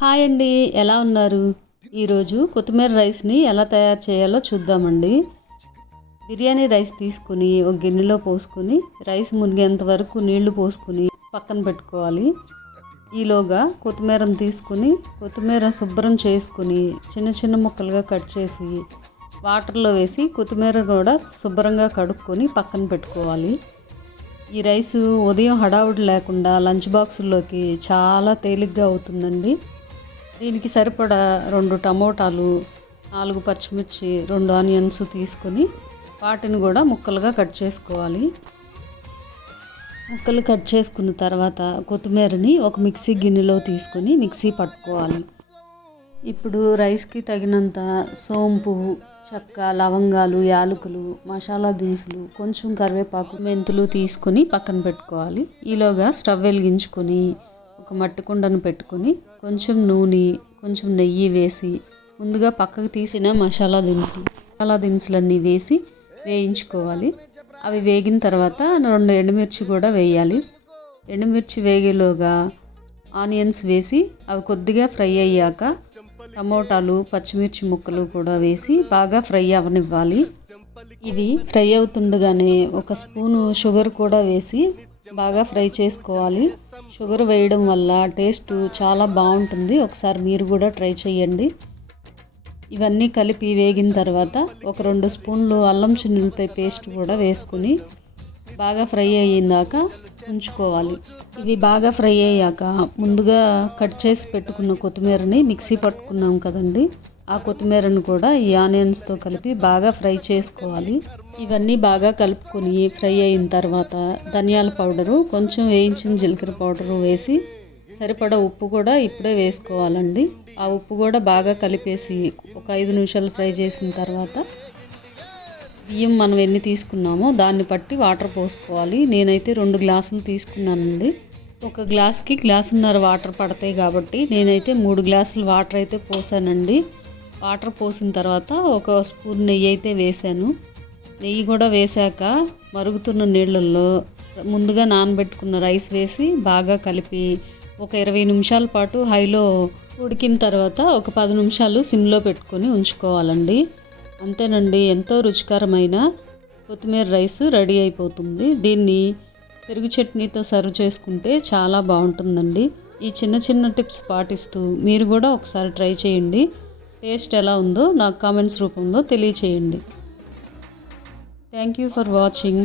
Hi అండి, ఎలా ఉన్నారు? ఈరోజు కొత్తిమీర రైస్ని ఎలా తయారు చేయాలో చూద్దామండి. బిర్యానీ రైస్ తీసుకుని ఒక గిన్నెలో పోసుకుని రైస్ మునిగేంత వరకు నీళ్లు పోసుకుని పక్కన పెట్టుకోవాలి. ఈలోగా కొత్తిమీరను తీసుకుని కొత్తిమీర శుభ్రం చేసుకుని చిన్న చిన్న ముక్కలుగా కట్ చేసి వాటర్లో వేసి కొత్తిమీర కూడా శుభ్రంగా కడుక్కొని పక్కన పెట్టుకోవాలి. ఈ రైసు ఉదయం హడావుడి లేకుండా లంచ్ బాక్సుల్లోకి చాలా తేలిగ్గా అవుతుందండి. దీనికి సరిపడా 2 టమోటాలు, 4 పచ్చిమిర్చి, 2 ఆనియన్స్ తీసుకొని వాటిని కూడా ముక్కలుగా కట్ చేసుకోవాలి. ముక్కలు కట్ చేసుకున్న తర్వాత కొత్తిమీరని ఒక మిక్సీ గిన్నెలో తీసుకొని మిక్సీ పట్టుకోవాలి. ఇప్పుడు రైస్కి తగినంత సోంపు, చెక్క, లవంగాలు, యాలకులు, మసాలా దినుసులు, కొంచెం కరివేపాకు, మెంతులు తీసుకొని పక్కన పెట్టుకోవాలి. ఈలోగా స్టవ్ వెలిగించుకొని ఒక మట్టి కుండను పెట్టుకొని కొంచెం నూనె, కొంచెం నెయ్యి వేసి ముందుగా పక్కకు తీసిన మసాలా దినుసులన్నీ వేసి వేయించుకోవాలి. అవి వేగిన తర్వాత 2 ఎండుమిర్చి కూడా వేయాలి. ఎండుమిర్చి వేగేలోగా ఆనియన్స్ వేసి అవి కొద్దిగా ఫ్రై అయ్యాక టమోటాలు, పచ్చిమిర్చి ముక్కలు కూడా వేసి బాగా ఫ్రై అవనివ్వాలి. ఇవి ఫ్రై అవుతుండగానే ఒక స్పూను షుగర్ కూడా వేసి బాగా ఫ్రై చేసుకోవాలి. షుగర్ వేయడం వల్ల టేస్ట్ చాలా బాగుంటుంది. ఒకసారి మీరు కూడా ట్రై చేయండి. ఇవన్నీ కలిపి వేగిన తర్వాత ఒక 2 స్పూన్లు అల్లం చిన్నులపై పేస్ట్ కూడా వేసుకుని బాగా ఫ్రై అయ్యిందాక ఉంచుకోవాలి. ఇవి బాగా ఫ్రై అయ్యాక ముందుగా కట్ చేసి పెట్టుకున్న కొత్తిమీరని మిక్సీ పట్టుకున్నాం కదండి, ఆ కొత్తిమీరను కూడా ఈ ఆనియన్స్తో కలిపి బాగా ఫ్రై చేసుకోవాలి. ఇవన్నీ బాగా కలుపుకొని ఫ్రై అయిన తర్వాత ధనియాల పౌడరు, కొంచెం వేయించిన జీలకర్ర పౌడరు వేసి సరిపడా ఉప్పు కూడా ఇప్పుడే వేసుకోవాలండి. ఆ ఉప్పు కూడా బాగా కలిపేసి ఒక 5 నిమిషాలు ఫ్రై చేసిన తర్వాత బియ్యం మనం ఎన్ని తీసుకున్నామో దాన్ని బట్టి వాటర్ పోసుకోవాలి. నేనైతే 2 గ్లాసులు తీసుకున్నానండి. ఒక గ్లాస్కి గ్లాసున్నర వాటర్ పడతాయి కాబట్టి నేనైతే 3 గ్లాసులు వాటర్ అయితే పోసానండి. వాటర్ పోసిన తర్వాత ఒక స్పూన్ నెయ్యి అయితే వేసాను. నెయ్యి కూడా వేసాక మరుగుతున్న నీళ్ళల్లో ముందుగా నానబెట్టుకున్న రైస్ వేసి బాగా కలిపి ఒక 20 నిమిషాల పాటు హైలో ఉడికిన తర్వాత ఒక 10 నిమిషాలు సిమ్లో పెట్టుకొని ఉంచుకోవాలండి. అంతేనండి, ఎంతో రుచికరమైన కొత్తిమీర రైస్ రెడీ అయిపోతుంది. దీన్ని పెరుగు చట్నీతో సర్వ్ చేసుకుంటే చాలా బాగుంటుందండి. ఈ చిన్న చిన్న టిప్స్ పాటిస్తూ మీరు కూడా ఒకసారి ట్రై చేయండి. టేస్ట్ ఎలా ఉందో నాకు కామెంట్స్ రూపంలో తెలియచేయండి. Thank you for watching.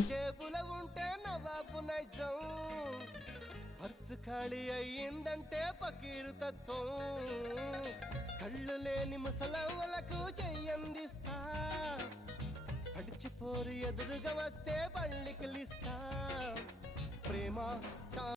ఖాళీ అయ్యిందంటే పకీరు తత్వం, కళ్ళు లేని ముసలవ్వలకు చెయ్యందిస్తా, అడిచిపోరు ఎదురుగా వస్తే పళ్ళి